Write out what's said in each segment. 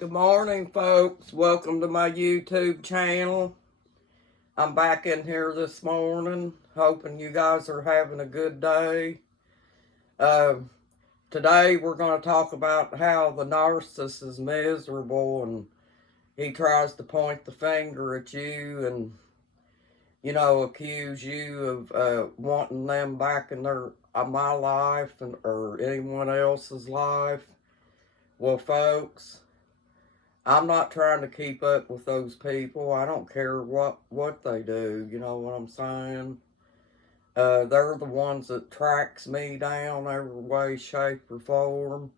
Good morning, folks. Welcome to my YouTube channel. I'm back in here this morning, hoping you guys are having a good day. Uh, Today, we're going to talk about how the narcissist is miserable and he tries to point the finger at you and, accuse you of wanting them back in my life or anyone else's life. Well, folks, I'm not trying to keep up with those people. I don't care what they do. You know what I'm saying? They're the ones that tracks me down every way, shape, or form.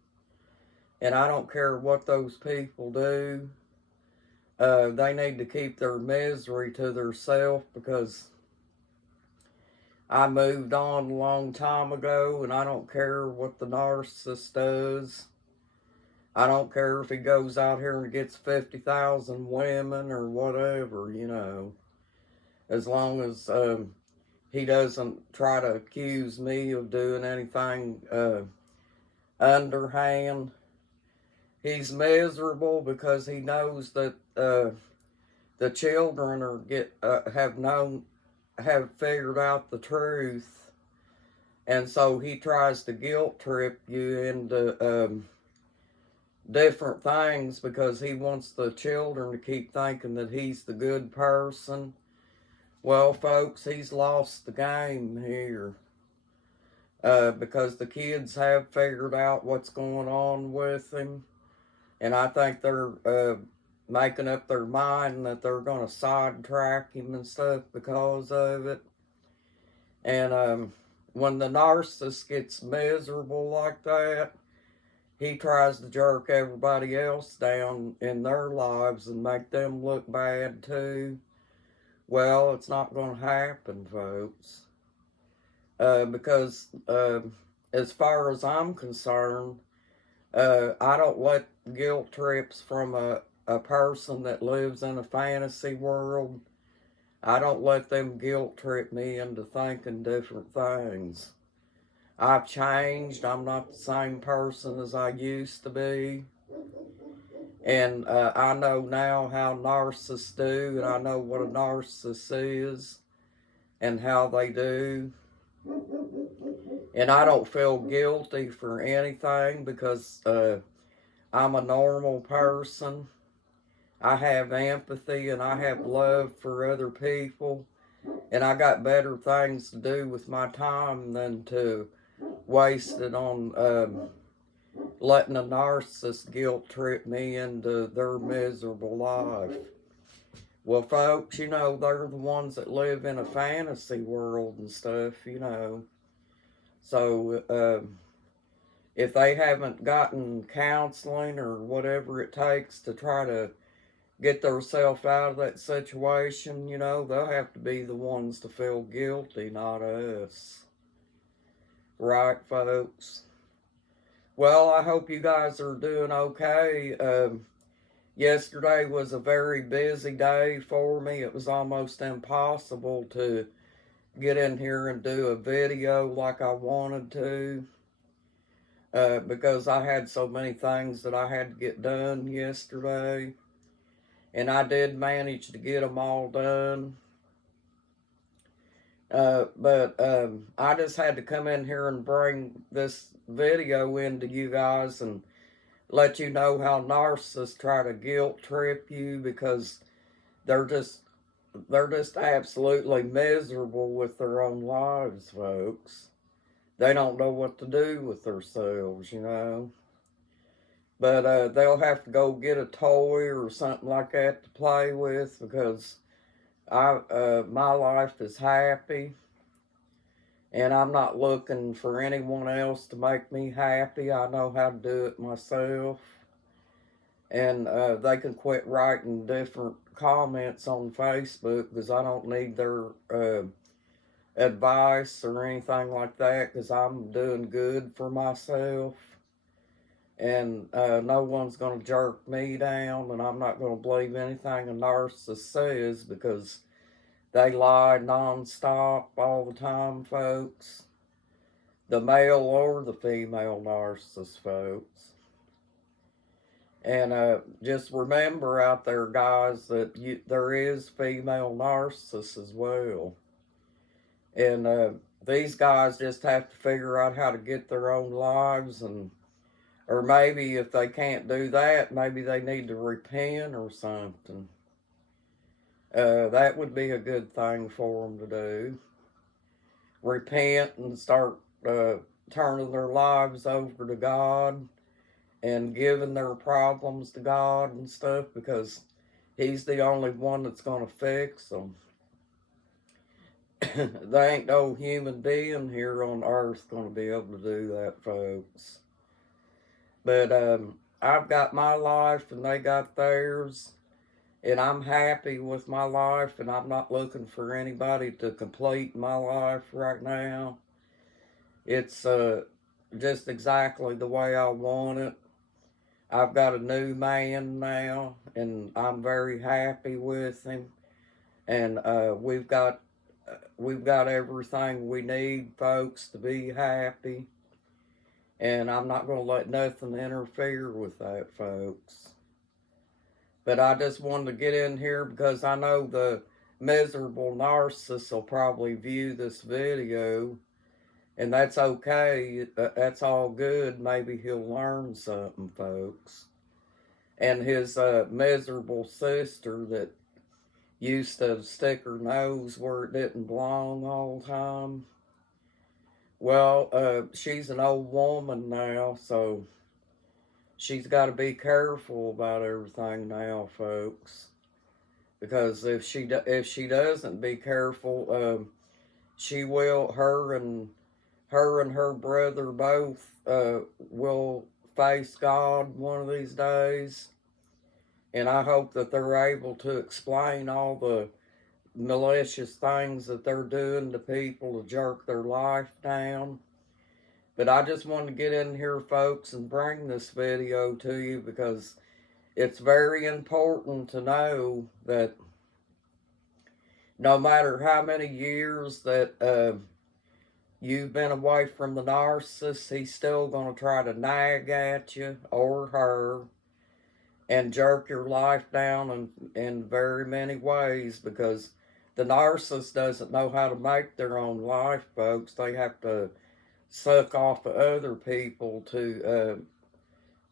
And I don't care what those people do. They need to keep their misery to themselves because I moved on a long time ago and I don't care what the narcissist does. I don't care if he goes out here and gets 50,000 women or whatever. As long as he doesn't try to accuse me of doing anything underhand. He's miserable because he knows that the children have figured out the truth, and so he tries to guilt trip you into different things because he wants the children to keep thinking that he's the good person. Well, folks, he's lost the game here because the kids have figured out what's going on with him, and I think they're making up their mind that they're going to sidetrack him and stuff because of it. And when the narcissist gets miserable like that, he tries to jerk everybody else down in their lives and make them look bad too. Well, it's not going to happen, folks. Because as far as I'm concerned, I don't let guilt trips from a person that lives in a fantasy world. I don't let them guilt trip me into thinking different things. I've changed. I'm not the same person as I used to be. And I know now how narcissists do, and I know what a narcissist is and how they do. And I don't feel guilty for anything because I'm a normal person. I have empathy and I have love for other people. And I got better things to do with my time than to waste it on letting a narcissist guilt trip me into their miserable life. Well, folks, they're the ones that live in a fantasy world and stuff. So, if they haven't gotten counseling or whatever it takes to try to get themselves out of that situation, they'll have to be the ones to feel guilty, not us. Right, folks? Well, I hope you guys are doing okay. Yesterday was a very busy day for me. It was almost impossible to get in here and do a video like I wanted to because I had so many things that I had to get done yesterday. And I did manage to get them all done. But I just had to come in here and bring this video into you guys and let you know how narcissists try to guilt trip you because they're just absolutely miserable with their own lives, folks. They don't know what to do with themselves. But they'll have to go get a toy or something like that to play with because my life is happy. And I'm not looking for anyone else to make me happy. I know how to do it myself. And they can quit writing different comments on Facebook because I don't need their advice or anything like that because I'm doing good for myself. And no one's going to jerk me down, and I'm not going to believe anything a narcissist says because they lie nonstop all the time, folks. The male or the female narcissist, folks. And just remember out there, guys, that there is female narcissists as well. And these guys just have to figure out how to get their own lives, and or maybe if they can't do that, maybe they need to repent or something. That would be a good thing for them to do. Repent and start turning their lives over to God and giving their problems to God and stuff, because He's the only one that's going to fix them. There ain't no human being here on earth going to be able to do that, folks. But I've got my life and they got theirs, and I'm happy with my life, and I'm not looking for anybody to complete my life right now. It's just exactly the way I want it. I've got a new man now, and I'm very happy with him. And we've got everything we need, folks, to be happy. And I'm not going to let nothing interfere with that, folks. But I just wanted to get in here because I know the miserable narcissist will probably view this video. And that's okay. That's all good. Maybe he'll learn something, folks. And his miserable sister that used to stick her nose where it didn't belong all the time. Well, she's an old woman now, so she's got to be careful about everything now, folks. Because if she doesn't be careful, she will. Her and her brother both will face God one of these days. And I hope that they're able to explain all the malicious things that they're doing to people to jerk their life down. But I just wanted to get in here, folks, and bring this video to you because it's very important to know that no matter how many years that you've been away from the narcissist, he's still going to try to nag at you or her and jerk your life down in very many ways, because the narcissist doesn't know how to make their own life, folks. They have to suck off of other people to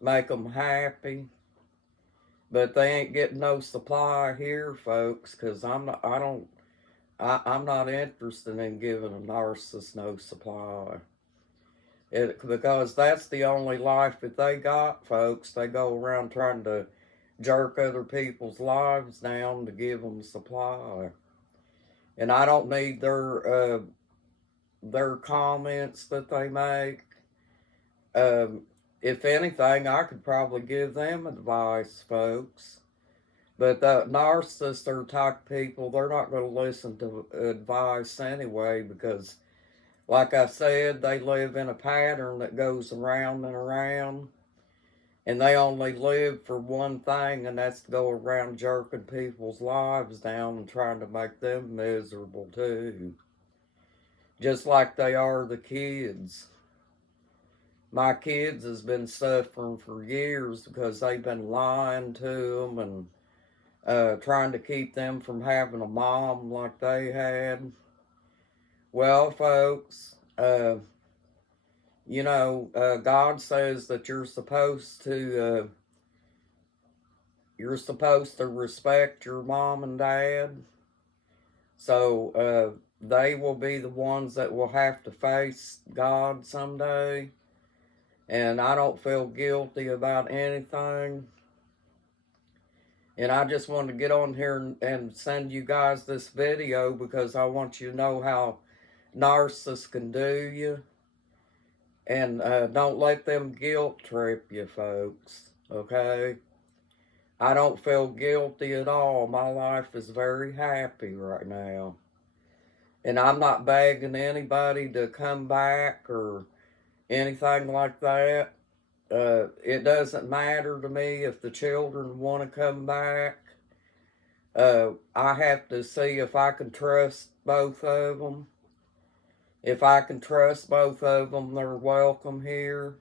make them happy. But they ain't getting no supply here, folks, because I'm not interested in giving a narcissist no supply. Because that's the only life that they got, folks. They go around trying to jerk other people's lives down to give them supply. And I don't need their comments that they make. If anything, I could probably give them advice, folks. But the narcissists are the type of people, they're not going to listen to advice anyway, because like I said, they live in a pattern that goes around and around. And they only live for one thing, and that's to go around jerking people's lives down and trying to make them miserable too. Just like they are the kids. My kids has been suffering for years because they've been lying to them and trying to keep them from having a mom like they had. Well, folks, God says that you're supposed to respect your mom and dad. So they will be the ones that will have to face God someday. And I don't feel guilty about anything. And I just wanted to get on here and send you guys this video because I want you to know how narcissists can do you. And don't let them guilt trip you, folks, okay? I don't feel guilty at all. My life is very happy right now. And I'm not begging anybody to come back or anything like that. It doesn't matter to me if the children want to come back. I have to see if I can trust both of them. If I can trust both of them, they're welcome here.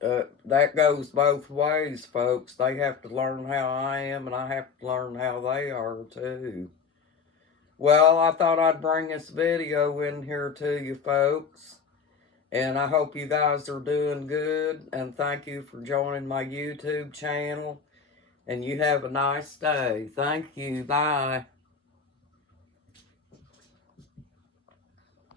that goes both ways, folks. They have to learn how I am, and I have to learn how they are, too. Well, I thought I'd bring this video in here to you, folks. And I hope you guys are doing good. And thank you for joining my YouTube channel. And you have a nice day. Thank you. Bye.